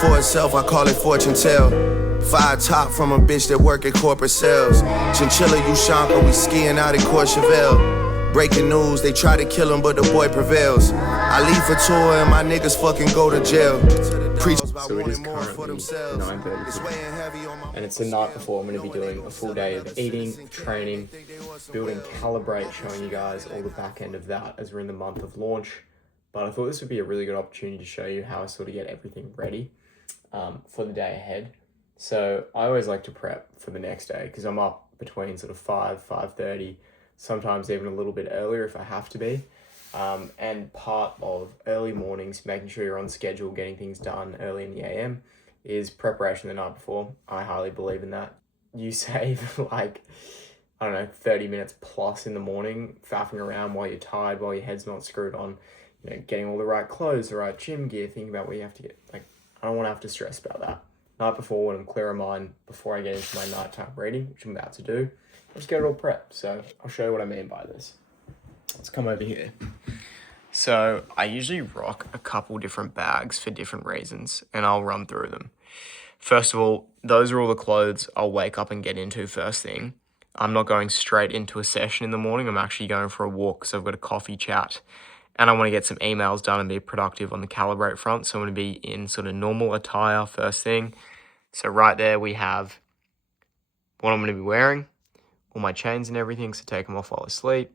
for itself, I call it fortune tell. Fire top from a bitch that work at corporate sales. Chinchilla Ushanka, we skiing out in Courchevel. Breaking news, they try to kill him, but the boy prevails. I leave for tour and my niggas fucking go to jail. So it is currently 9:30 and it's the night before I'm going to be doing a full day of eating, training, building CALIBRATE, showing you guys all the back end of that as we're in the month of launch. But I thought this would be a really good opportunity to show you how I sort of get everything ready for the day ahead. So I always like to prep for the next day because I'm up between sort of 5:30, sometimes even a little bit earlier if I have to be. And part of early mornings, making sure you're on schedule, getting things done early in the AM, is preparation the night before. I highly believe in that. You save like, 30 minutes plus in the morning, faffing around while you're tired, while your head's not screwed on, getting all the right clothes, the right gym gear, thinking about what you have to get. I don't want to have to stress about that. Night before, when I'm clear of mind, before I get into my nighttime reading, which I'm about to do, I'll just get it all prepped. So I'll show you what I mean by this. Let's come over here. So I usually rock a couple different bags for different reasons, and I'll run through them. First of all, those are all the clothes I'll wake up and get into first thing. I'm not going straight into a session in the morning. I'm actually going for a walk, so I've got a coffee chat, and I want to get some emails done and be productive on the CALIBRATE front. So I'm going to be in sort of normal attire first thing. So right there we have what I'm going to be wearing, all my chains and everything, so take them off while I sleep.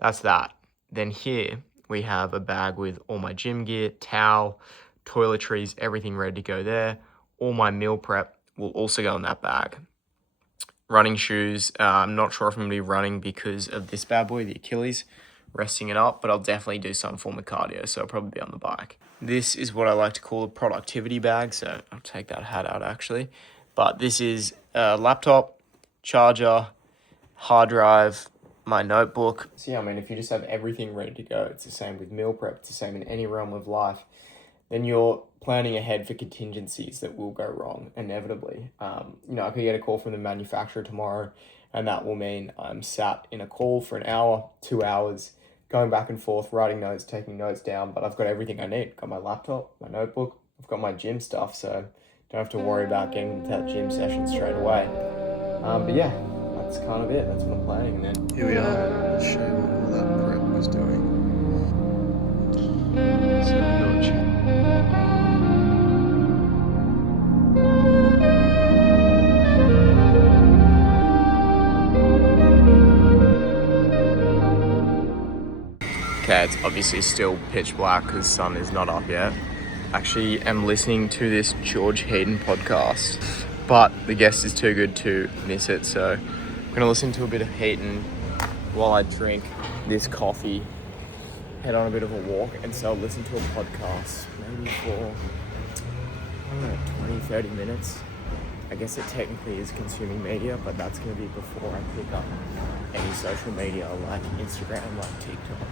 That's that. Then here we have a bag with all my gym gear, towel, toiletries, everything ready to go there. All my meal prep will also go in that bag. Running shoes, I'm not sure if I'm going to be running because of this bad boy, the Achilles, resting it up, but I'll definitely do some form of cardio, so I'll probably be on the bike. This is what I like to call a productivity bag, so I'll take that hat out actually. But this is a laptop, charger, hard drive, my notebook. So yeah, if you just have everything ready to go, it's the same with meal prep, it's the same in any realm of life, then you're planning ahead for contingencies that will go wrong, inevitably. I could get a call from the manufacturer tomorrow, and that will mean I'm sat in a call for an hour, 2 hours, going back and forth, writing notes, taking notes down, but I've got everything I need. Got my laptop, my notebook, I've got my gym stuff, so don't have to worry about getting into that gym session straight away. But yeah, that's kind of it. That's what I'm planning. And then here we are. I'll show you what all that prep was doing. So we've got gym. Okay, it's obviously still pitch black because the sun is not up yet. Actually, I'm listening to this George Hayden podcast, but the guest is too good to miss it, so I'm going to listen to a bit of Hayden while I drink this coffee, head on a bit of a walk, and so I'll listen to a podcast maybe for, 20, 30 minutes. I guess it technically is consuming media, but that's going to be before I pick up any social media like Instagram, like TikTok,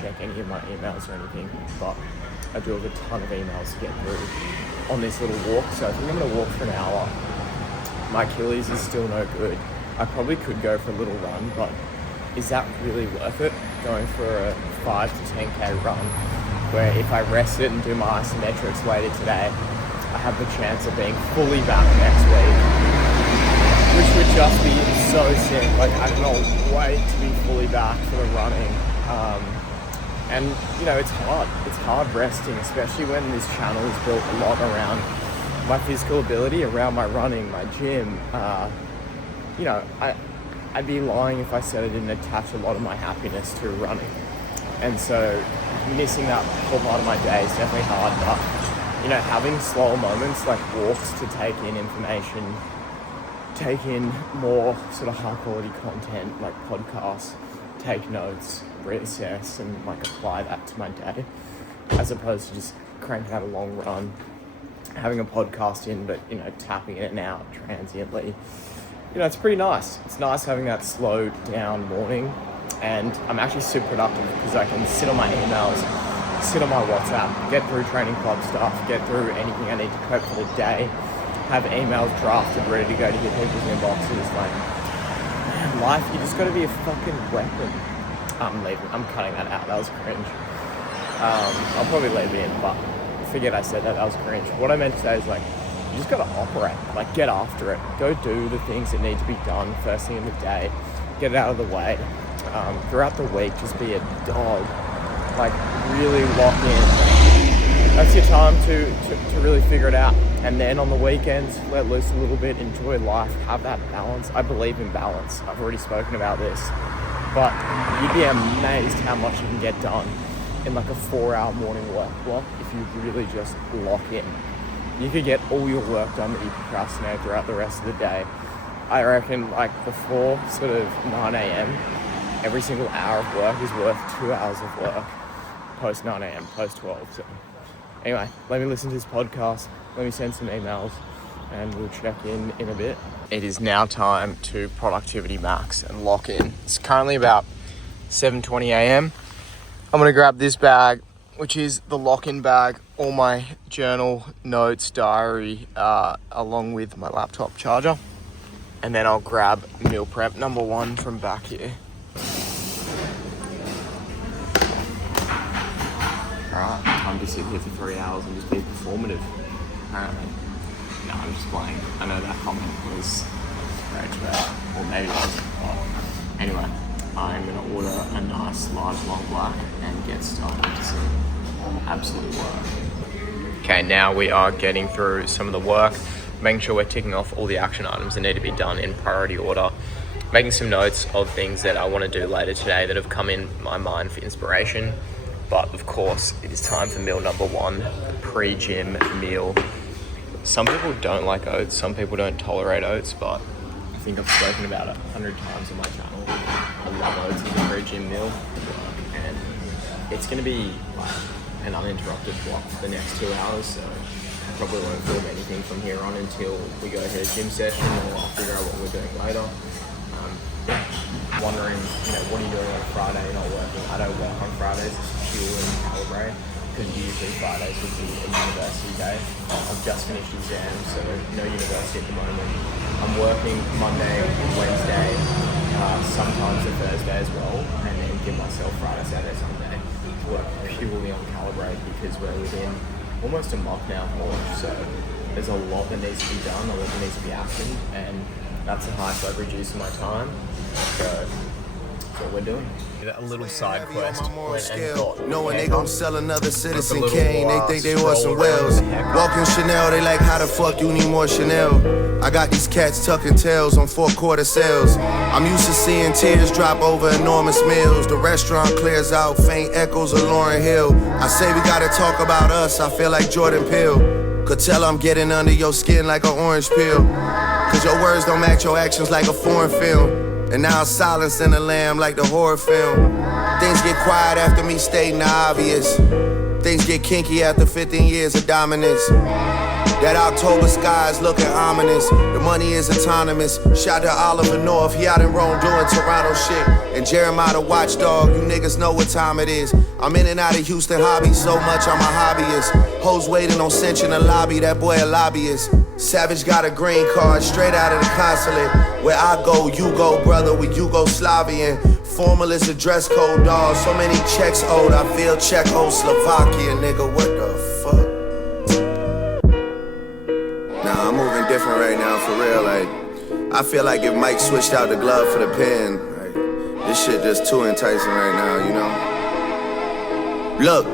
check any of my emails or anything. But I do have a ton of emails to get through on this little walk, so I think I'm going to walk for an hour. My Achilles is still no good. I probably could go for a little run, but is that really worth it? Going for a 5 to 10k run, where if I rest it and do my isometrics later today, I have the chance of being fully back next week, which would just be so sick. I cannot wait to be fully back for the running. And it's hard. It's hard resting, especially when this channel is built a lot around my physical ability, around my running, my gym. I'd be lying if I said I didn't attach a lot of my happiness to running. And so missing that whole part of my day is definitely hard, but having slower moments like walks to take in information, take in more sort of high quality content like podcasts, take notes, reassess and apply that to my day, as opposed to just cranking out a long run, having a podcast in, but tapping in and out transiently. It's pretty nice. It's nice having that slow down morning, and I'm actually super productive because I can sit on my emails, sit on my WhatsApp, get through training club stuff, get through anything I need to prep for the day, have emails drafted ready to go to hit people's inboxes. Life, you just got to be a fucking weapon. I'm cutting that out. That was cringe. I'll probably leave it in, but forget I said that. That was cringe. What I meant to say is like, you just gotta operate. Like, get after it. Go do the things that need to be done first thing in the day. Get it out of the way. Throughout the week, just be a dog. Like, really lock in. That's your time to really figure it out. And then on the weekends, let loose a little bit, enjoy life, have that balance. I believe in balance. I've already spoken about this. But you'd be amazed how much you can get done in like a 4-hour morning work block if you really just lock in. You could get all your work done that you procrastinate throughout the rest of the day. I reckon like before sort of 9 a.m, every single hour of work is worth 2 hours of work. Post 9 a.m, post 12. So anyway, let me listen to this podcast. Let me send some emails and we'll check in a bit. It is now time to productivity max and lock in. It's currently about 7:20 a.m. I'm gonna grab this bag, which is the lock-in bag, all my journal, notes, diary, along with my laptop charger. And then I'll grab meal prep number 1 from back here. Alright, time to sit here for 3 hours and just be performative, apparently. No, I'm just playing. I know that comment was great today, or maybe it wasn't, but anyway, I'm gonna order a nice large long black and get started to some absolute work. Okay, now we are getting through some of the work, making sure we're ticking off all the action items that need to be done in priority order, making some notes of things that I want to do later today that have come in my mind for inspiration. But of course, it is time for meal number 1, the pre-gym meal. Some people don't like oats, some people don't tolerate oats, but I think I've spoken about it 100 times on my channel. I love oats as a pre-gym meal, and it's going to be like an uninterrupted block for the next 2 hours, so I probably won't film anything from here on until we go hit a gym session, or I'll figure out what we're doing later. Wondering, what are you doing on a Friday? You're not working. I don't work on Fridays, it's pure and CALIBRATE, because usually Fridays would be a university day. I've just finished exams, so no university at the moment. I'm working Monday, Wednesday, sometimes a Thursday as well, and then give myself Friday, Saturday, Sunday to work purely on CALIBRATE, because we're within almost a month now of launch, so there's a lot that needs to be done, a lot that needs to be actioned, and that's the highest leverage use of my time. So that's what we're doing. A little side quest. Knowing they gon' sell another Citizen Kane, they think they Orson Welles. Walking Chanel, they like, how the fuck you need more Chanel? I got these cats tucking tails on 4-quarter sales. I'm used to seeing tears drop over enormous meals. The restaurant clears out, faint echoes of Lauryn Hill. I say we gotta talk about us, I feel like Jordan Peele. Could tell I'm getting under your skin like an orange peel. Cause your words don't match your actions like a foreign film. And now silence in the lamb like the horror film. Things get quiet after me stating the obvious. Things get kinky after 15 years of dominance. That October sky is looking ominous. The money is autonomous. Shout to Oliver North, he out in Rome doing Toronto shit. And Jeremiah the watchdog, you niggas know what time it is. I'm in and out of Houston hobbies so much I'm a hobbyist. Hoes waiting on cinch in the lobby, that boy a lobbyist. Savage got a green card straight out of the consulate. Where I go, you go, brother, with Yugoslavian. Formal is a dress code, dawg. So many checks owed, I feel Czechoslovakia, nigga, what the fuck? Nah, I'm moving different right now, for real, like, I feel like if Mike switched out the glove for the pen, like, this shit just too enticing right now, you know? Look.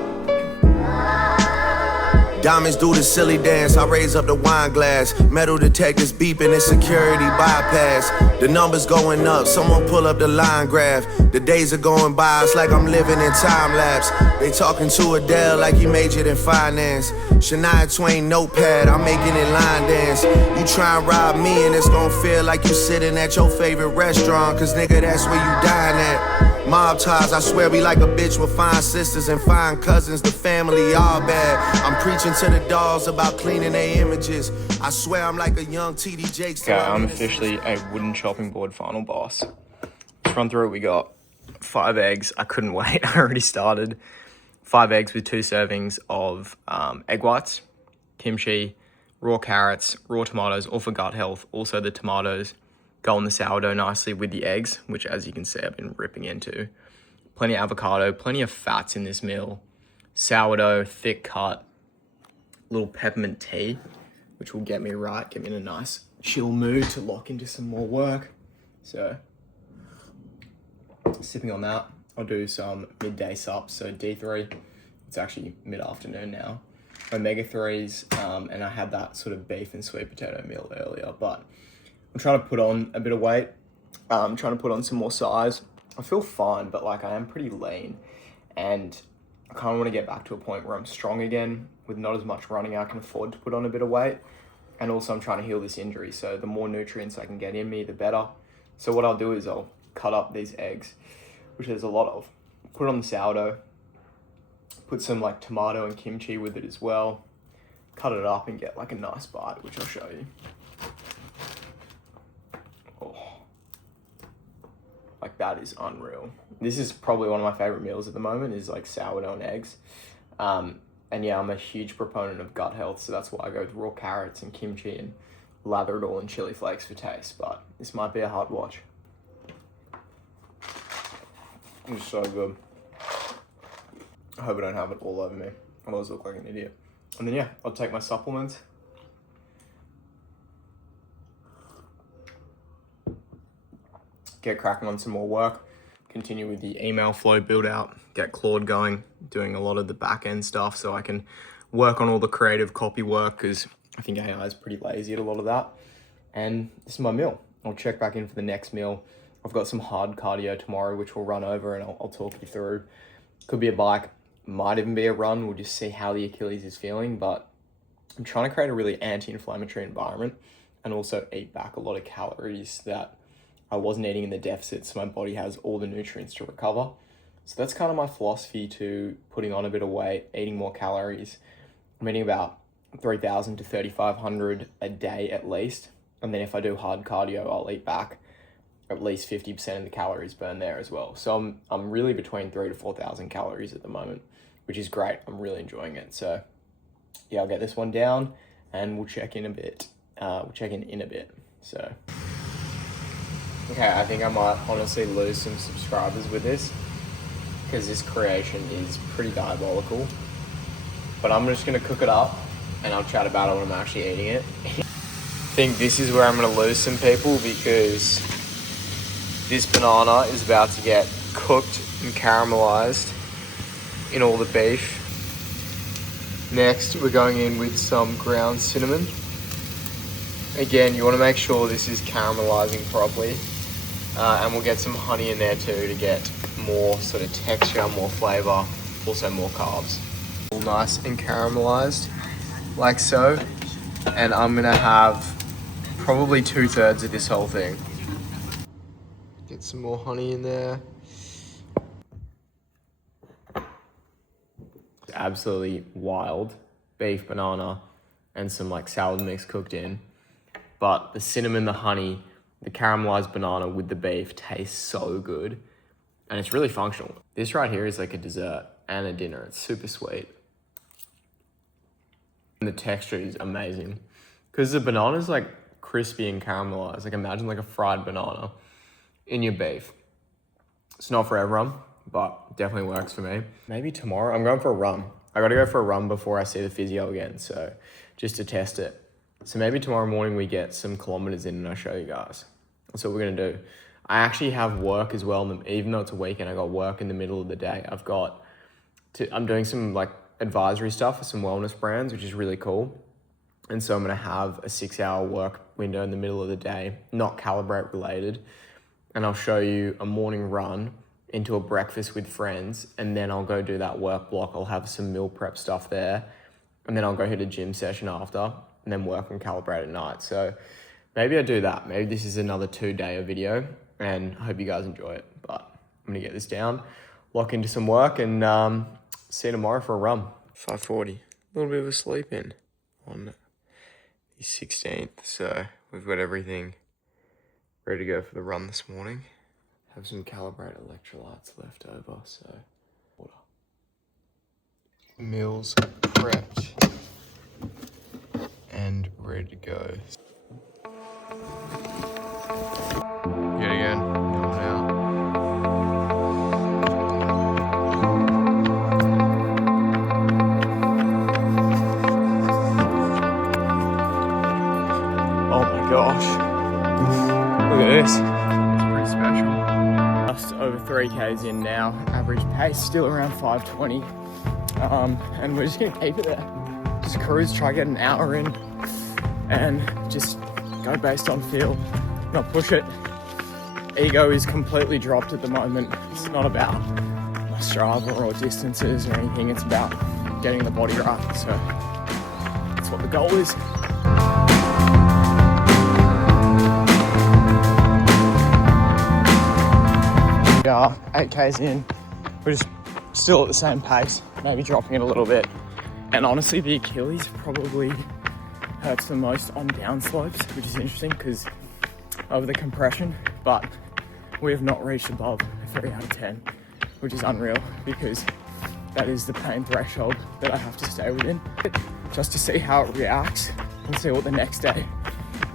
Diamonds do the silly dance, I raise up the wine glass. Metal detectors beeping, it's security bypass. The numbers going up, someone pull up the line graph. The days are going by, it's like I'm living in time lapse. They talking to Adele like he majored in finance. Shania Twain notepad, I'm making it line dance. You try and rob me and it's gon' feel like you sitting at your favorite restaurant. Cause nigga, that's where you dine at. Mob ties, I swear we like a bitch with fine sisters and fine cousins. The family all bad. I'm preaching to the dolls about cleaning their images. I swear I'm like a young T.D. Jakes. Okay, I'm officially a wooden chopping board final boss. Let's run through what we got. 5 eggs. I couldn't wait. I already started. 5 eggs with 2 servings of egg whites, kimchi, raw carrots, raw tomatoes, all for gut health. Also the tomatoes go on the sourdough nicely with the eggs, which as you can see I've been ripping into. Plenty of avocado, plenty of fats in this meal. Sourdough, thick cut, little peppermint tea, which will get me right, get me in a nice chill mood to lock into some more work. So, sipping on that. I'll do some midday sups, so D3. It's actually mid-afternoon now. Omega-3s, and I had that sort of beef and sweet potato meal earlier, but I'm trying to put on a bit of weight. I'm trying to put on some more size. I feel fine, but like I am pretty lean, and I kind of want to get back to a point where I'm strong again with not as much running. I can afford to put on a bit of weight, and also I'm trying to heal this injury, so the more nutrients I can get in me, the better. So what I'll do is I'll cut up these eggs, which there's a lot of, put it on the sourdough, put some like tomato and kimchi with it as well, cut it up and get like a nice bite, which I'll show you. Oh, like that is unreal. This is probably one of my favorite meals at the moment, is like sourdough and eggs. And yeah, I'm a huge proponent of gut health, so that's why I go with raw carrots and kimchi and lather it all in chili flakes for taste, but this might be a hard watch. It's so good. I hope I don't have it all over me, otherwise I look like an idiot. And then yeah, I'll take my supplements. Get cracking on some more work. Continue with the email flow build out. Get Claude going, doing a lot of the back end stuff so I can work on all the creative copy work, because I think AI is pretty lazy at a lot of that. And this is my meal. I'll check back in for the next meal. I've got some hard cardio tomorrow, which we'll run over and I'll talk you through. Could be a bike. Might even be a run. We'll just see how the Achilles is feeling, but I'm trying to create a really anti-inflammatory environment and also eat back a lot of calories that I wasn't eating in the deficit, so my body has all the nutrients to recover. So that's kind of my philosophy to putting on a bit of weight, eating more calories. I'm eating about 3,000 to 3,500 a day at least. And then if I do hard cardio, I'll eat back at least 50% of the calories burned there as well. So I'm really between 3,000 to 4,000 calories at the moment, which is great. I'm really enjoying it. So yeah, I'll get this one down and we'll check in a bit. We'll check in a bit. So, okay, I think I might honestly lose some subscribers with this, because this creation is pretty diabolical. But I'm just gonna cook it up and I'll chat about it when I'm actually eating it. I think this is where I'm gonna lose some people, because this banana is about to get cooked and caramelized in all the beef. Next, we're going in with some ground cinnamon. Again, you want to make sure this is caramelizing properly. And we'll get some honey in there too to get more sort of texture, more flavor, also more carbs. All nice and caramelized, like so. And I'm gonna have probably 2/3 of this whole thing. Get some more honey in there. Absolutely wild beef, banana, and some like salad mix cooked in. But the cinnamon, the honey, the caramelized banana with the beef tastes so good. And it's really functional. This right here is like a dessert and a dinner. It's super sweet. And the texture is amazing, because the banana is like crispy and caramelized. Like imagine like a fried banana in your beef. It's not for everyone, but definitely works for me. Maybe tomorrow, I'm going for a run. I gotta go for a run before I see the physio again, so just to test it. So maybe tomorrow morning we get some kilometers in and I'll show you guys. That's what we're gonna do. I actually have work as well, even though it's a weekend, I got work in the middle of the day. I'm doing some like advisory stuff for some wellness brands, which is really cool. And so I'm gonna have a 6-hour work window in the middle of the day, not CALIBRATE related. And I'll show you a morning run into a breakfast with friends, and then I'll go do that work block. I'll have some meal prep stuff there, and then I'll go hit a gym session after, and then work on CALIBRATE at night. So maybe I do that. Maybe this is another 2-day video, and I hope you guys enjoy it. But I'm gonna get this down, lock into some work, and see you tomorrow for a run. 5:40, a little bit of a sleep in on the 16th. So we've got everything ready to go for the run this morning. Have some CALIBRATE electrolytes left over, so water. Meals prepped and ready to go. Yet again, going out. over 3Ks in now. Average pace still around 5:20. And we're just gonna keep it there. Just cruise, try get an hour in, and just go based on feel, not push it. Ego is completely dropped at the moment. It's not about my Strava or distances or anything. It's about getting the body right. So that's what the goal is. We are 8Ks in. We're just still at the same pace, maybe dropping it a little bit. And honestly, the Achilles probably hurts the most on down slopes, which is interesting because of the compression, but we have not reached above a 3 out of 10, which is unreal because that is the pain threshold that I have to stay within just to see how it reacts and see what the next day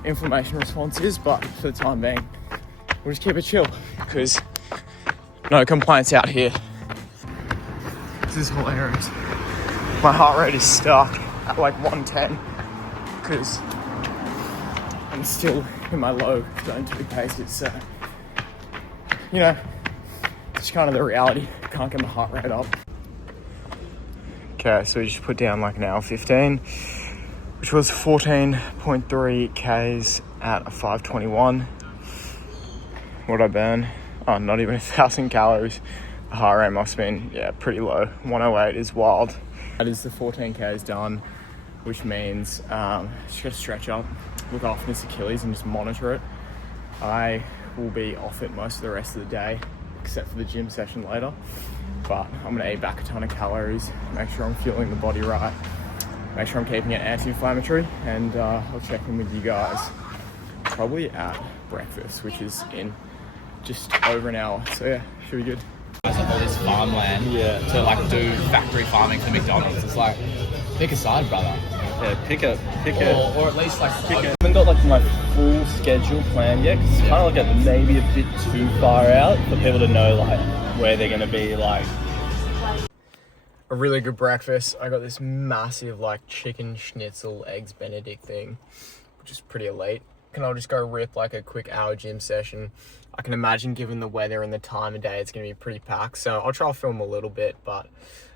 inflammation response is. But for the time being, we'll just keep it chill because no complaints out here. This is hilarious. My heart rate is stuck at like 110 because I'm still in my low going 2 paces. So, you know, it's kind of the reality. Can't get my heart rate up. Okay, so we just put down like an hour 15, which was 14.3 Ks at a 5:21. What did I burn? Oh, not even 1,000 calories. The heart rate must have been, pretty low. 108 is wild. That is the 14 Ks done, which means just gotta stretch up, look after this Achilles and just monitor it. I will be off it most of the rest of the day, except for the gym session later. But I'm gonna eat back a ton of calories, make sure I'm fueling the body right, make sure I'm keeping it anti-inflammatory, and I'll check in with you guys probably at breakfast, which is in just over an hour. So yeah, should be good. All this farmland to like do factory farming for McDonald's. It's like, pick a side, brother. Yeah, pick it. Or at least like I haven't got like my full schedule planned yet, 'cause it's kind of like maybe a bit too far out for people to know like where they're gonna be. Like A really good breakfast. I got this massive like chicken schnitzel eggs Benedict thing, which is pretty elite. And I'll just go rip like a quick hour gym session. I can imagine given the weather and the time of day, it's going to be pretty packed. So I'll try to film a little bit, but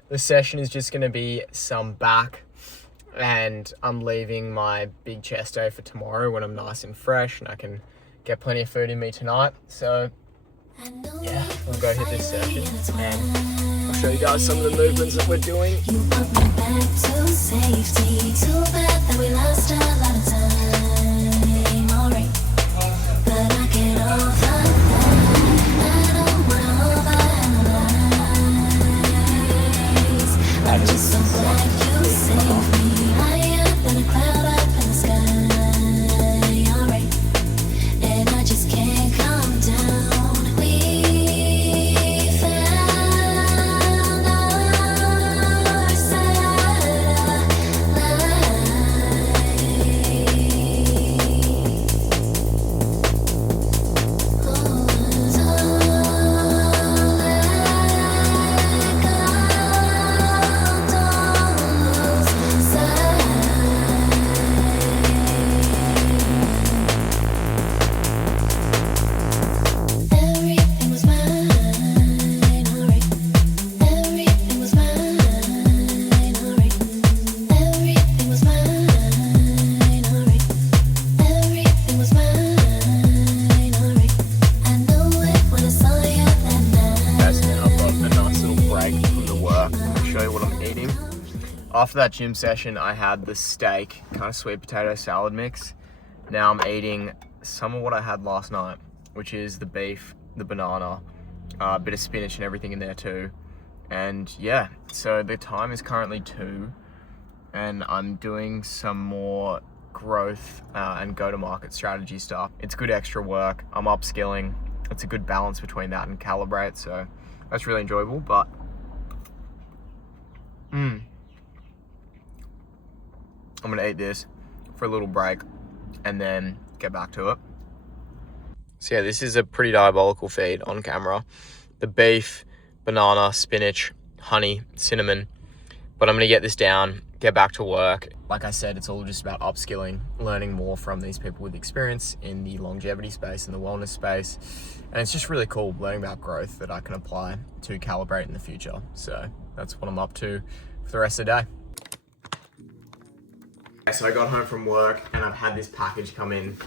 the session is just going to be some back, and I'm leaving my big chest day for tomorrow when I'm nice and fresh and I can get plenty of food in me tonight. So yeah, we'll go hit this session and I'll show you guys some of the movements that we're doing. You want me back to safety. Too bad that we lost a lot of time. Alright, but I get over that. I don't wanna overanalyze. I'm just so glad you saved me. Higher than a cloud up in the sky. Alright, and I just can't come down. We found our satellite. Everything was mine, alright. Everything was mine, alright. Everything was mine, alright. Everything was mine, alright. I knew it when I saw you that night. Guys, now I've got a nice little break from the work. I'll show you what I'm eating. After that gym session, I had the steak, kind of sweet potato salad mix. Now I'm eating some of what I had last night, which is the beef, the banana, a bit of spinach and everything in there too. And yeah, so the time is currently 2 and I'm doing some more growth and go-to-market strategy stuff. It's good extra work. I'm upskilling. It's a good balance between that and CALIBRATE, so that's really enjoyable. But I'm gonna eat this for a little break and then get back to it. So yeah, this is a pretty diabolical feed on camera. The beef, banana, spinach, honey, cinnamon. But I'm gonna get this down, get back to work. Like I said, it's all just about upskilling, learning more from these people with experience in the longevity space and the wellness space. And it's just really cool learning about growth that I can apply to Calibrate in the future. So that's what I'm up to for the rest of the day. So I got home from work and I've had this package come in.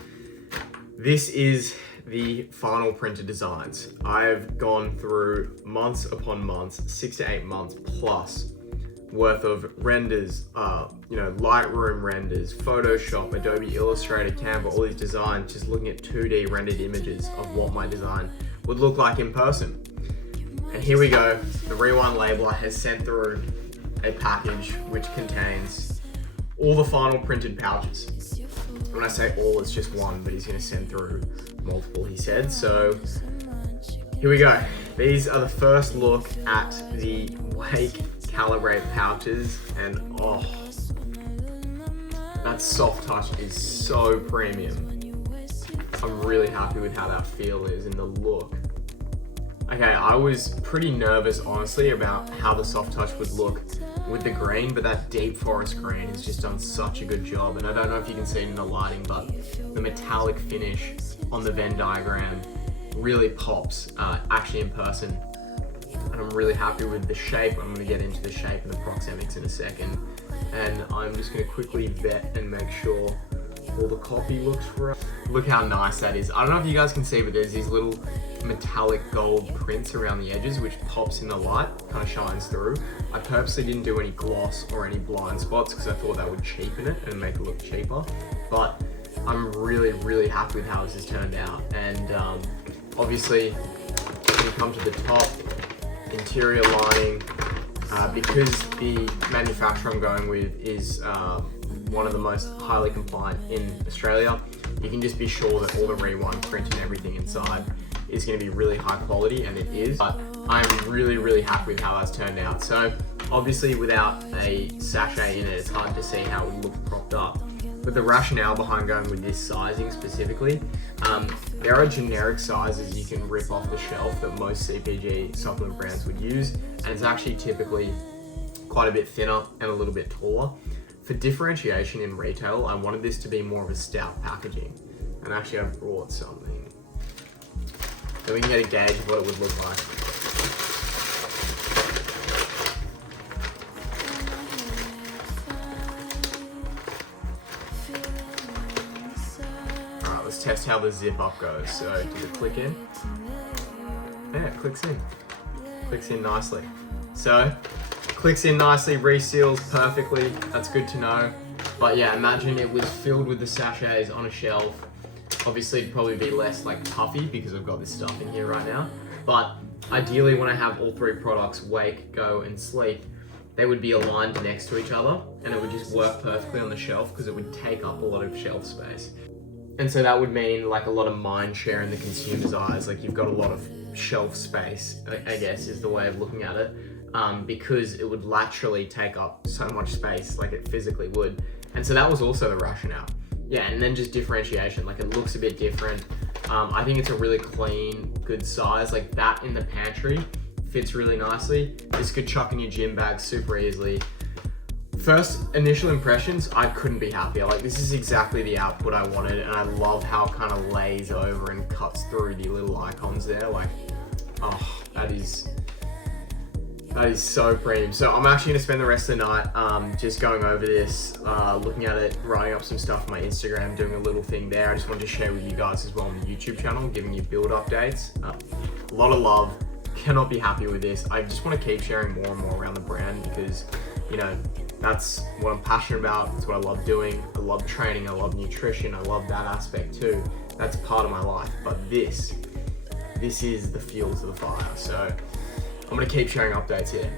This is the final printed designs. I've gone through months upon months, 6 to 8 months plus worth of renders, Lightroom renders, Photoshop, Adobe Illustrator, Canva, all these designs, just looking at 2D rendered images of what my design would look like in person. And here we go. The Rewind labeler has sent through a package which contains all the final printed pouches. When I say all, it's just one, but he's going to send through multiple, he said. So here we go. These are the first look at the Wake Calibrate pouches, and oh, that soft touch is so premium. I'm really happy with how that feel is and the look. Okay, I was pretty nervous, honestly, about how the soft touch would look with the green, but that deep forest green has just done such a good job. And I don't know if you can see it in the lighting, but the metallic finish on the Venn diagram really pops, actually in person. And I'm really happy with the shape. I'm gonna get into the shape and the proxemics in a second. And I'm just gonna quickly vet and make sure all the copy looks right. Look how nice that is. I don't know if you guys can see, but there's these little metallic gold prints around the edges, which pops in the light, kind of shines through. I purposely didn't do any gloss or any blind spots because I thought that would cheapen it and make it look cheaper. But I'm really, really happy with how this has turned out. And obviously, when you come to the top, interior lining, because the manufacturer I'm going with is one of the most highly compliant in Australia, you can just be sure that all the Rewind print and everything inside is going to be really high quality, and it is. But I'm really, really happy with how that's turned out. So obviously without a sachet in it, it's hard to see how it would look propped up. But the rationale behind going with this sizing specifically, there are generic sizes you can rip off the shelf that most CPG supplement brands would use, and it's actually typically quite a bit thinner and a little bit taller. For differentiation in retail, I wanted this to be more of a stout packaging, and actually I've brought something so we can get a gauge of what it would look like. Alright, let's test how the zip up goes. So does it click in? Yeah, it clicks in. Clicks in nicely. So clicks in nicely, reseals perfectly. That's good to know. But yeah, imagine it was filled with the sachets on a shelf. Obviously it'd probably be less like puffy because I've got this stuff in here right now. But ideally when I have all three products, Wake, Go and Sleep, they would be aligned next to each other and it would just work perfectly on the shelf because it would take up a lot of shelf space. And so that would mean like a lot of mind share in the consumer's eyes. Like you've got a lot of shelf space, I guess is the way of looking at it. Because it would laterally take up so much space like it physically would. And so that was also the rationale. Yeah, and then just differentiation, like it looks a bit different. I think it's a really clean, good size. Like that in the pantry fits really nicely. This could chuck in your gym bag super easily. First initial impressions, I couldn't be happier. Like this is exactly the output I wanted, and I love how it kind of lays over and cuts through the little icons there. Like, oh, that is so premium. So I'm actually gonna spend the rest of the night just going over this, looking at it, writing up some stuff on my Instagram, doing a little thing there. I just wanted to share with you guys as well on the YouTube channel, giving you build updates. A lot of love, cannot be happy with this. I just wanna keep sharing more and more around the brand because, you know, that's what I'm passionate about. It's what I love doing. I love training, I love nutrition, I love that aspect too. That's part of my life, but this is the fuel to the fire. So I'm gonna keep sharing updates here.